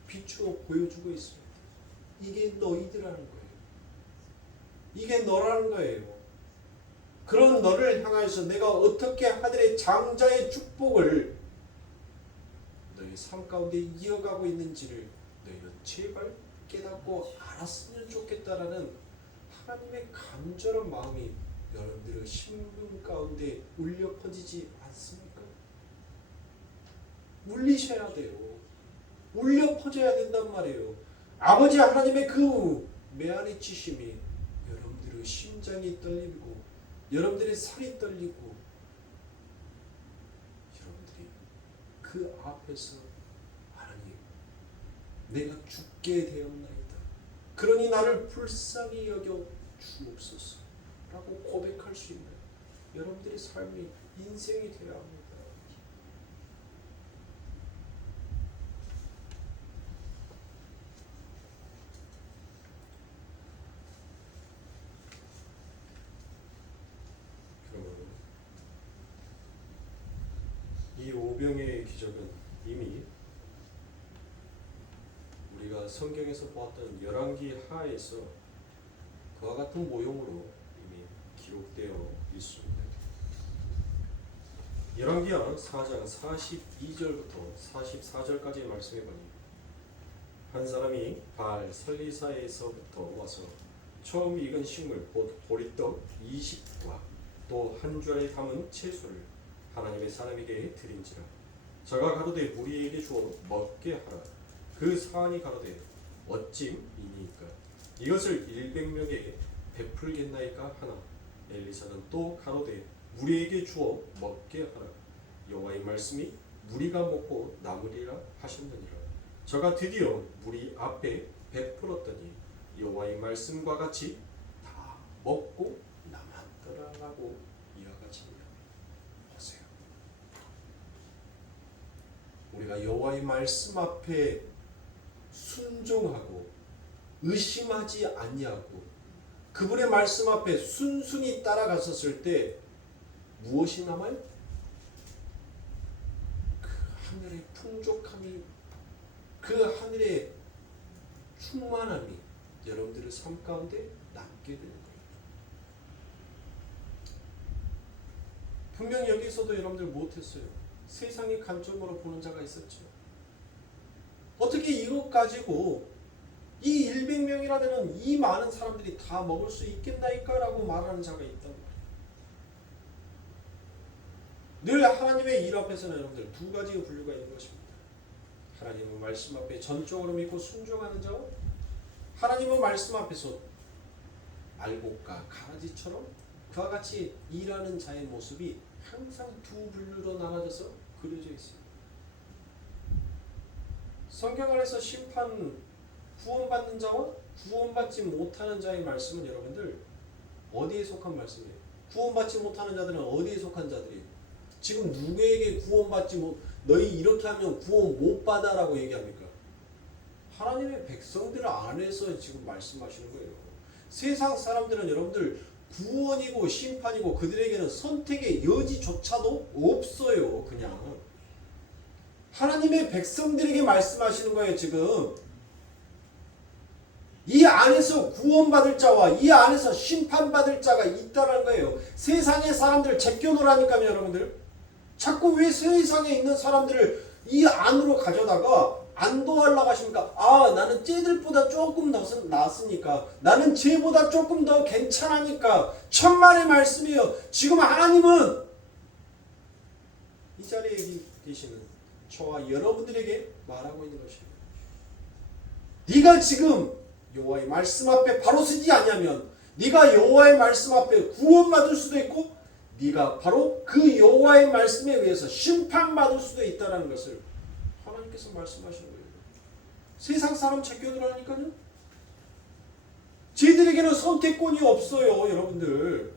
비추어 보여주고 있습니다. 이게 너희들이라는 거예요. 이게 너라는 거예요. 그런 너를 향하여서 내가 어떻게 하늘의 장자의 축복을 너희 삶 가운데 이어가고 있는지를 너희는 제발 깨닫고 알았으면 좋겠다라는 하나님의 간절한 마음이 여러분들의 심금 가운데 울려 퍼지지 않습니까? 울리셔야 돼요. 울려 퍼져야 된단 말이에요. 아버지 하나님의 그 메아리 치심이 여러분들의 심장이 떨리고 여러분들의 살이 떨리고 여러분들이 그 앞에서 하나님 내가 죽게 되었나이다. 그러니 나를 불쌍히 여겨 주옵소서 라고 고백할 수 있는 여러분들의 삶이 인생이 되어야 합니다. 이 오병의 기적은 이미 우리가 성경에서 보았던 열왕기 하에서 그와 같은 모형으로 이미 기록되어 있습니다. 열왕기하 4장 42절부터 44절까지의 말씀에 보니 한 사람이 바알 설리사에서부터 와서 처음 익은 식물 곧 보리떡 20과 또 한 주알에 담은 채소를 하나님의 사람에게 드린지라. 저가 가로되 무리에게 주어 먹게 하라. 그 사안이 가로되 어찜이니까 이것을 100명에게 베풀겠나이까 하나. 엘리사는 또 가로되 무리에게 주어 먹게 하라. 여호와의 말씀이 무리가 먹고 남으리라 하셨느니라. 저가 드디어 무리 앞에 베풀었더니 여호와의 말씀과 같이 다 먹고 남았더라라고 이와 같이 보세요. 우리가 여호와의 말씀 앞에 순종하고 의심하지 아니하고 그분의 말씀 앞에 순순히 따라갔었을 때 무엇이 남아요? 그 하늘의 풍족함이, 그 하늘의 충만함이 여러분들의 삶 가운데 남게 되는 거예요. 분명히 여기서도 여러분들 못했어요. 세상의 관점으로 보는 자가 있었죠. 어떻게 이것 가지고 이 100명이나 되는 이 많은 사람들이 다 먹을 수 있겠나이까? 라고 말하는 자가 있단 말이에요. 늘 하나님의 일 앞에서는 여러분들 두 가지의 분류가 있는 것입니다. 하나님의 말씀 앞에 전적으로 믿고 순종하는 자와 하나님의 말씀 앞에서 알곡과 가라지처럼 그와 같이 일하는 자의 모습이 항상 두 분류로 나눠져서 그려져 있습니다. 성경 안에서 심판, 구원받는 자와 구원받지 못하는 자의 말씀은 여러분들 어디에 속한 말씀이에요? 구원받지 못하는 자들은 어디에 속한 자들이에요? 지금 누구에게 구원받지 못, 너희 이렇게 하면 구원 못 받아라고 얘기합니까? 하나님의 백성들 안에서 지금 말씀하시는 거예요. 세상 사람들은 여러분들 구원이고 심판이고 그들에게는 선택의 여지조차도 없어요. 그냥 하나님의 백성들에게 말씀하시는 거예요. 지금 이 안에서 구원받을 자와 이 안에서 심판받을 자가 있다는 거예요. 세상의 사람들 제껴놓으라니까요. 여러분들 자꾸 왜 세상에 있는 사람들을 이 안으로 가져다가 안도하려고 하십니까? 아, 나는 쟤들보다 조금 더 낫으니까, 나는 쟤보다 조금 더 괜찮으니까. 천만의 말씀이에요. 지금 하나님은 이 자리에 계시는 저와 여러분들에게 말하고 있는 것입니다. 네가 지금 여호와의 말씀 앞에 바로 서지 않냐면 네가 여호와의 말씀 앞에 구원받을 수도 있고 네가 바로 그 여호와의 말씀에 의해서 심판받을 수도 있다는 것을 하나님께서 말씀하시는 거예요. 세상 사람 제껴들어가니까요. 쟤들에게는 선택권이 없어요. 여러분들.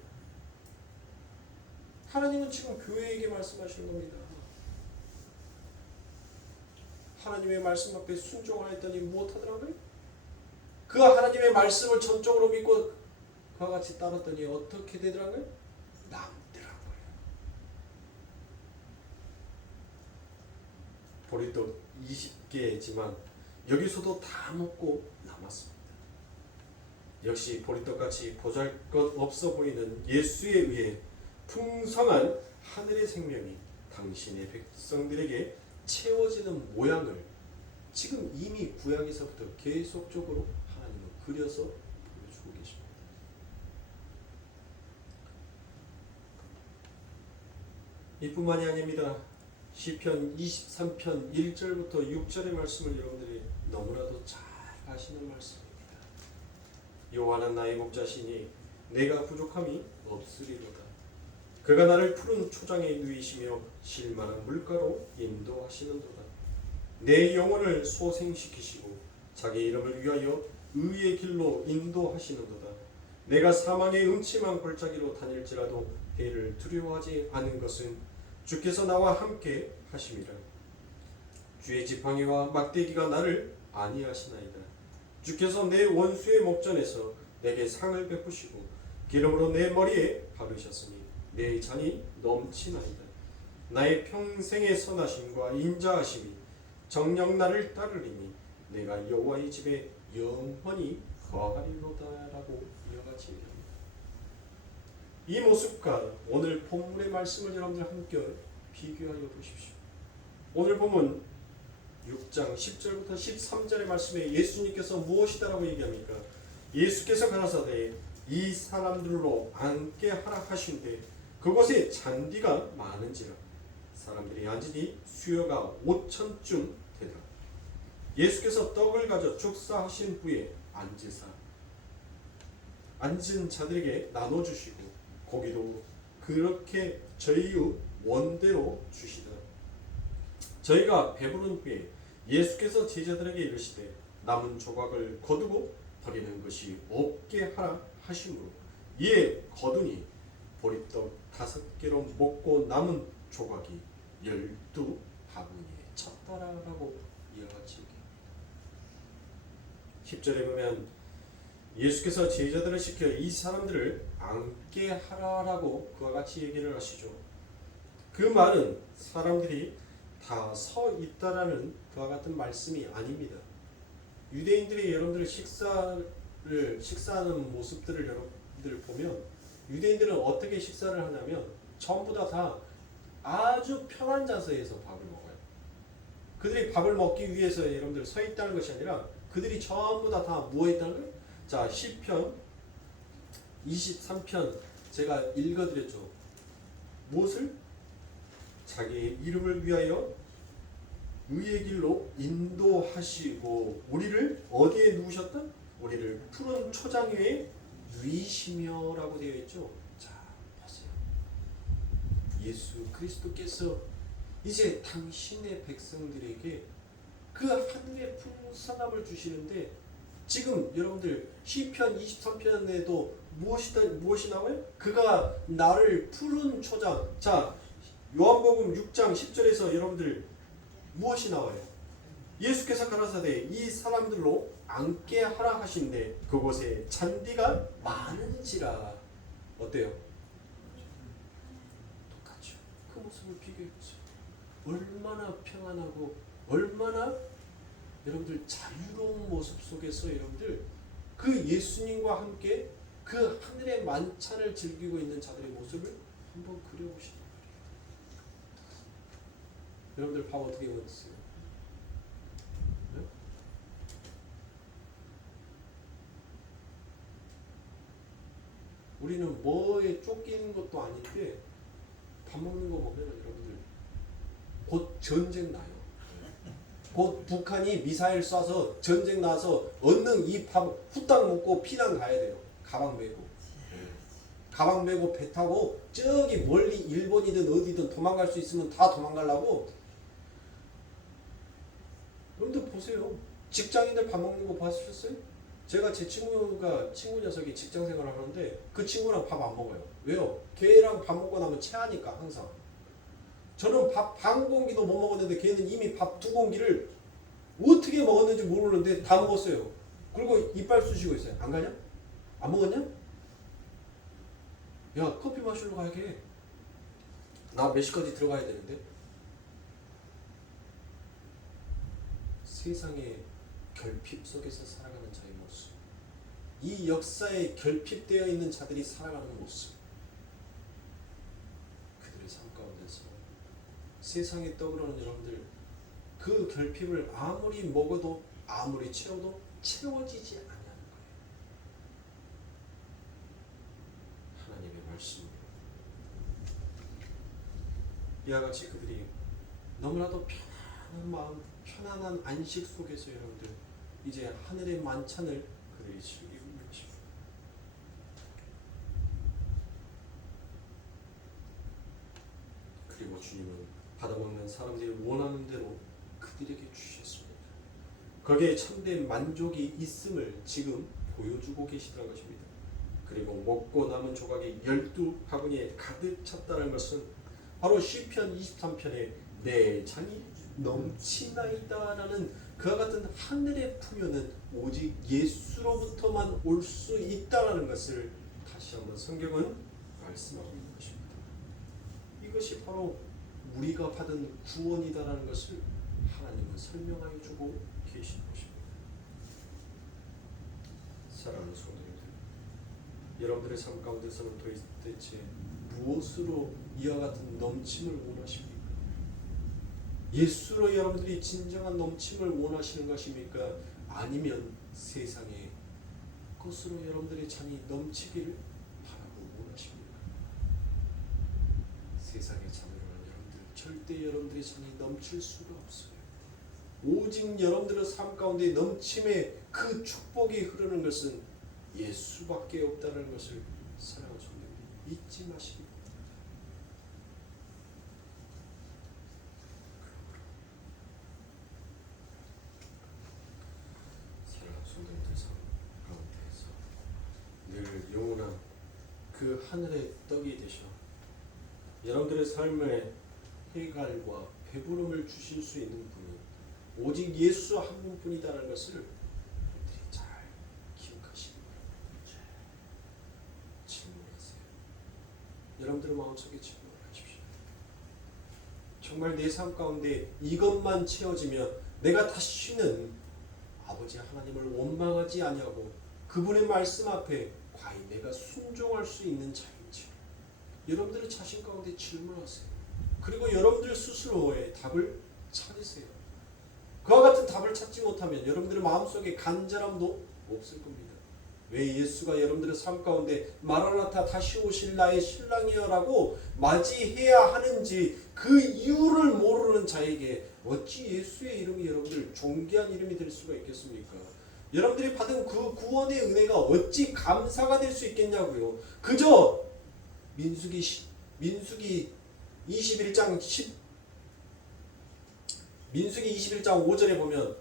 하나님은 지금 교회에게 말씀하시는 겁니다. 하나님의 말씀 앞에 순종을 했더니 무엇하더라고요? 그 하나님의 말씀을 전적으로 믿고 그와 같이 따랐더니 어떻게 되더라고요? 남더라고요. 보리떡 20개지만 여기서도 다 먹고 남았습니다. 역시 보리떡같이 보잘것없어 보이는 예수에 의해 풍성한 하늘의 생명이 당신의 백성들에게 채워지는 모양을 지금 이미 구약에서부터 계속적으로 하나님은 그려서 보여주고 계십니다. 이뿐만이 아닙니다. 시편 23편 1절부터 6절의 말씀을 여러분들이 너무나도 잘 아시는 말씀입니다. 여호와는 나의 목자시니 내가 부족함이 없으리로다. 그가 나를 푸른 초장에 누이시며 실만한 물가로 인도하시는도다. 내 영혼을 소생시키시고 자기 이름을 위하여 의의 길로 인도하시는도다. 내가 사망의 음침한 골짜기로 다닐지라도 해를 두려워하지 않은 것은 주께서 나와 함께 하심이라. 주의 지팡이와 막대기가 나를 안위하시나이다. 주께서 내 원수의 목전에서 내게 상을 베푸시고 기름으로 내 머리에 바르셨으니 내 잔이 넘치나이다. 나의 평생의 선하심과 인자하심이 정녕 나를 따르리니 내가 여호와의 집에 영원히 거하리로다라고 이와 같이 얘기합니다. 이 모습과 오늘 본문의 말씀을 여러분들 함께 비교하여 보십시오. 오늘 보면 6장 10절부터 13절의 말씀에 예수님께서 무엇이다라고 얘기합니까? 예수께서 가라사대 이 사람들로 앉게 하라 하신데 그곳에 잔디가 많은지라 사람들이 앉으니 수요가 5천쯤 되더라. 예수께서 떡을 가져 축사하신 후에 앉으사 앉은 자들에게 나눠주시고 고기도 그렇게 저희의 원대로 주시더라. 저희가 배부른 후에 예수께서 제자들에게 이르시되 남은 조각을 거두고 버리는 것이 없게 하라 하심으로 이에 거두니 보리떡 5개로 먹고 남은 조각이 12바구니에 찼더라라고 이와 같이 얘기합니다. 10절에 보면 예수께서 제자들을 시켜 이 사람들을 앉게 하라라고 그와 같이 얘기를 하시죠. 그 말은 사람들이 다 서 있다라는 그와 같은 말씀이 아닙니다. 유대인들이 여러분들 식사하는 모습들을 여러분들 보면 유대인들은 어떻게 식사를 하냐면 전부 다 아주 편한 자세에서 밥을 먹어요. 그들이 밥을 먹기 위해서 여러분들 서 있다는 것이 아니라 그들이 전부 다 뭐 했다는 거예요? 자, 시편 23편 제가 읽어드렸죠. 무엇을? 자기의 이름을 위하여 의의 길로 인도하시고 우리를 어디에 누우셨다? 우리를 푸른 초장 위에 누이시며라고 되어 있죠. 자, 보세요. 예수 그리스도께서 이제 당신의 백성들에게 그 하늘의 풍성함을 주시는데 지금 여러분들 시편 23편에도 무엇이 나와요? 그가 나를 푸른 초장. 자, 요한복음 6장 10절에서 여러분들 무엇이 나와요? 예수께서 가라사대 이 사람들로 앉게 하라 하신데 그곳에 잔디가 많은지라. 어때요? 똑같죠. 그 모습을 비교해 보세요. 얼마나 평안하고 얼마나 여러분들 자유로운 모습 속에서 여러분들 그 예수님과 함께 그 하늘의 만찬을 즐기고 있는 자들의 모습을 한번 그려보시는 거예요. 여러분들 밥 어떻게 먹었어요? 네? 우리는 뭐에 쫓기는 것도 아닌데 밥 먹는 거 보면 여러분들 곧 전쟁 나요. 곧 북한이 미사일 쏴서 전쟁 나서 얼른 이 밥 후딱 먹고 피난 가야 돼요. 가방 메고. 가방 메고 배 타고 저기 멀리 일본이든 어디든 도망갈 수 있으면 다 도망가려고. 여러분들 보세요. 직장인들 밥 먹는 거 봤었어요? 제가 제 친구 녀석이 직장 생활을 하는데 그 친구랑 밥 안 먹어요. 왜요? 걔랑 밥 먹고 나면 체하니까 항상. 저는 밥 반 공기도 못 먹었는데 걔는 이미 밥 두 공기를 어떻게 먹었는지 모르는데 다 먹었어요. 그리고 이빨 쑤시고 있어요. 안 가냐? 안 먹었냐? 야, 커피 마시러 가게. 나 몇 시까지 들어가야 되는데. 세상의 결핍 속에서 살아가는 자의 모습. 이 역사에 결핍되어 있는 자들이 살아가는 모습. 그들의 삶 가운데서 세상에 떠오르는 여러분들 그 결핍을 아무리 먹어도 아무리 채워도 채워지지 않는 거예요. 하나님의 말씀입니다. 이와 같이 그들이 너무나도 편안한 마음, 편안한 안식 속에서 여러분들 이제 하늘의 만찬을 그들이 즐기고 있는 것입니다. 그리고 주님은 받아먹는 사람들이 원하는 대로 그들에게 주셨습니다. 거기에 참된 만족이 있음을 지금 보여주고 계시다는 것입니다. 그리고 먹고 남은 조각이 12바구니에 가득 찼다는 것은 바로 시편 23편에 내 잔이 넘치나이다라는 그와 같은 하늘의 풍요는 오직 예수로부터만 올 수 있다라는 것을 다시 한번 성경은 말씀하고 있는 것입니다. 이것이 바로 우리가 받은 구원이다라는 것을 하나님은 설명하여 주고 계신 것입니다. 사랑하는 성도님들, 여러분들의 삶 가운데서는 도대체 무엇으로 이와 같은 넘침을 원하십니까? 예수로 여러분들이 진정한 넘침을 원하시는 것입니까? 아니면 세상의 것으로 여러분들의 잔이 넘치기를 바라고 원하십니까? 세상의 잔으로는 여러분들 절대 여러분들의 잔이 넘칠 수가 없어요. 오직 여러분들의 삶 가운데 넘침의 그 축복이 흐르는 것은 예수밖에 없다는 것을 사랑하는 성도님 잊지 마십니다. 사랑하는 성도님들 삶 가운데에서 늘 영원한 그 하늘의 떡이 되셔 여러분들의 삶에 해갈과 배부름을 주실 수 있는 분은 오직 예수 한 분뿐이다라는 것을 여러분들이 잘 기억하시기 바랍니다. 질문하세요. 여러분들의 마음속에 질문을 하십시오. 정말 내 삶 가운데 이것만 채워지면 내가 다시는 아버지 하나님을 원망하지 아니하고 그분의 말씀 앞에 과연 내가 순종할 수 있는 자인지 여러분들의 자신 가운데 질문하세요. 그리고 여러분들 스스로의 답을 찾으세요. 그와 같은 답을 찾지 못하면 여러분들의 마음속에 간절함도 없을 겁니다. 왜 예수가 여러분들의 삶 가운데 마라나타 다시 오실 나의 신랑이여라고 맞이해야 하는지 그 이유를 모르는 자에게 어찌 예수의 이름이 여러분들 존귀한 이름이 될 수가 있겠습니까? 여러분들이 받은 그 구원의 은혜가 어찌 감사가 될 수 있겠냐고요. 그저 민수기 21장 5절에 보면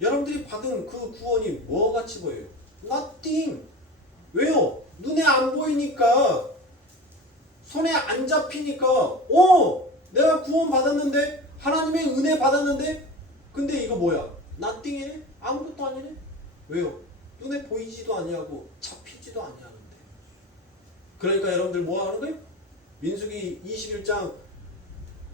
여러분들이 받은 그 구원이 뭐같이 보여요? Nothing. 왜요? 눈에 안 보이니까, 손에 안 잡히니까, 내가 구원 받았는데, 하나님의 은혜 받았는데, 근데 이거 뭐야? Nothing이네? 아무것도 아니네? 왜요? 눈에 보이지도 아니하고 잡히지도 아니하는데. 그러니까 여러분들 뭐 하는 거예요? 민수기 21장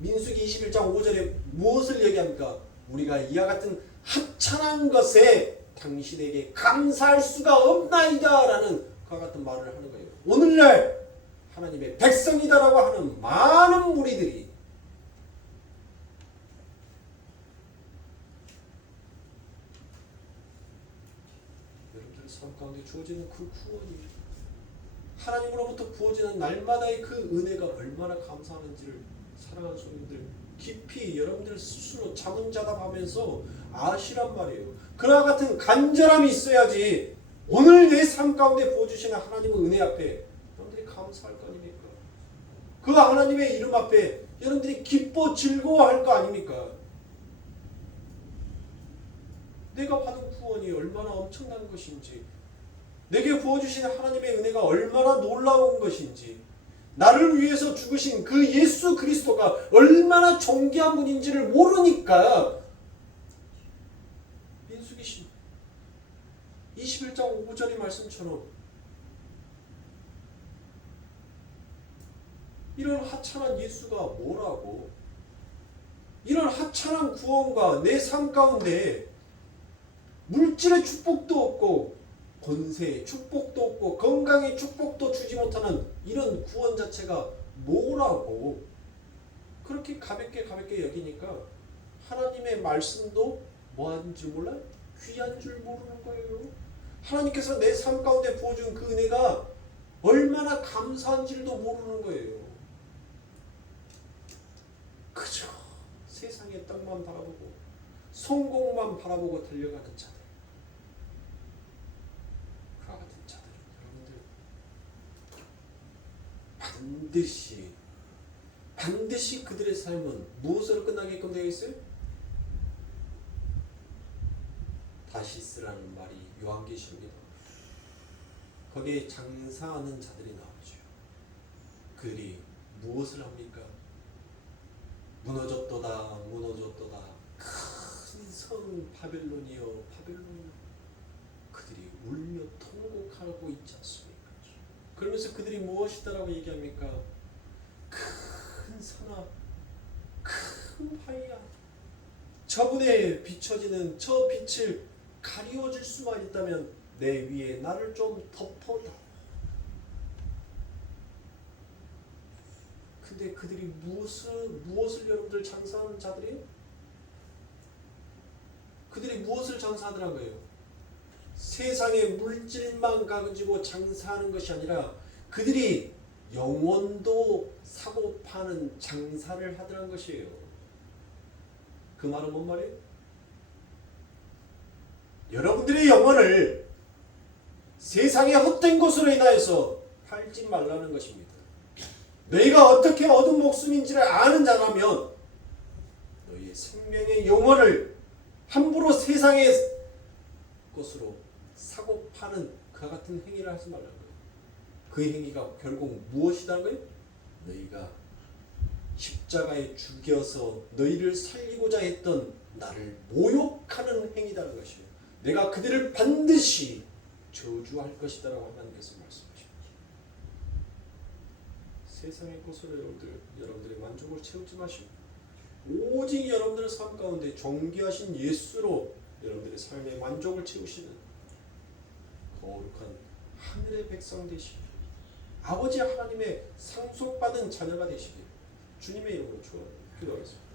5절에 무엇을 얘기합니까? 우리가 이와 같은 합창한 것에 당신에게 감사할 수가 없나이다 라는 그와 같은 말을 하는 거예요. 오늘날 하나님의 백성이다라고 하는 많은 무리들이 여러분들의 삶 가운데 주어지는 그 구원이 하나님으로부터 부어지는 날마다의 그 은혜가 얼마나 감사하는지를 사랑하는 성도들 깊이 여러분들 스스로 자문자답하면서 아시란 말이에요. 그와 같은 간절함이 있어야지 오늘 내 삶 가운데 부어주시는 하나님의 은혜 앞에 여러분들이 감사할 거 아닙니까? 그 하나님의 이름 앞에 여러분들이 기뻐 즐거워할 거 아닙니까? 내가 받은 구원이 얼마나 엄청난 것인지, 내게 부어주신 하나님의 은혜가 얼마나 놀라운 것인지, 나를 위해서 죽으신 그 예수 그리스도가 얼마나 존귀한 분인지를 모르니까 민수기 21장 5절의 말씀처럼 이런 하찮은 예수가 뭐라고, 이런 하찮은 구원과 내 삶 가운데 물질의 축복도 없고 권세의 축복도 없고 건강의 축복도 주지 못하는 이런 구원 자체가 뭐라고 그렇게 가볍게 여기니까 하나님의 말씀도 뭐하는 줄 몰라? 귀한 줄 모르는 거예요. 하나님께서 내 삶 가운데 부어준 그 은혜가 얼마나 감사한지도 모르는 거예요. 그저 세상의 떡만 바라보고 성공만 바라보고 달려가는 자들, 그와 같은 자들은 여러분들 반드시 그들의 삶은 무엇으로 끝나게끔 되어 있어요? 다시스라는 말이 요한계시록에 나옵니다. 거기에 장사하는 자들이 나오죠. 그들이 무엇을 합니까? 무너졌도다 큰 성 바벨론이여 바벨론이여, 그들이 울며 통곡하고 있지 않습니까? 그러면서 그들이 무엇이다라고 얘기합니까? 큰 산아, 큰 바위야, 저분에 비춰지는 저 빛을 가리워줄 수만 있다면 내 위에 나를 좀 덮어다. 근데 그들이 무엇을 여러분들 장사하는 자들이에요? 그들이 무엇을 장사하더란 거예요? 세상의 물질만 가지고 장사하는 것이 아니라 그들이 영혼도 사고 파는 장사를 하더란 것이에요. 그 말은 뭔 말이에요? 여러분들의 영혼을 세상의 헛된 것으로 인하여서 팔지 말라는 것입니다. 너희가 어떻게 얻은 목숨인지를 아는 자라면 너희의 생명의 영혼을 함부로 세상의 것으로 사고 파는 그와 같은 행위를 하지 말라는 거예요. 그 행위가 결국 무엇이라는 거예요? 너희가 십자가에 죽여서 너희를 살리고자 했던 나를 모욕하는 행위라는 것이에요. 내가 그들을 반드시 저주할 것이다라고 하나님께서 말씀하십니다. 세상의 것으로 여러분들의 만족을 채우지 마시고 오직 여러분들의 삶 가운데 존귀하신 예수로 여러분들의 삶의 만족을 채우시는 거룩한 하늘의 백성 되시길, 아버지 하나님의 상속받은 자녀가 되시길 주님의 이름으로 기도하겠습니다.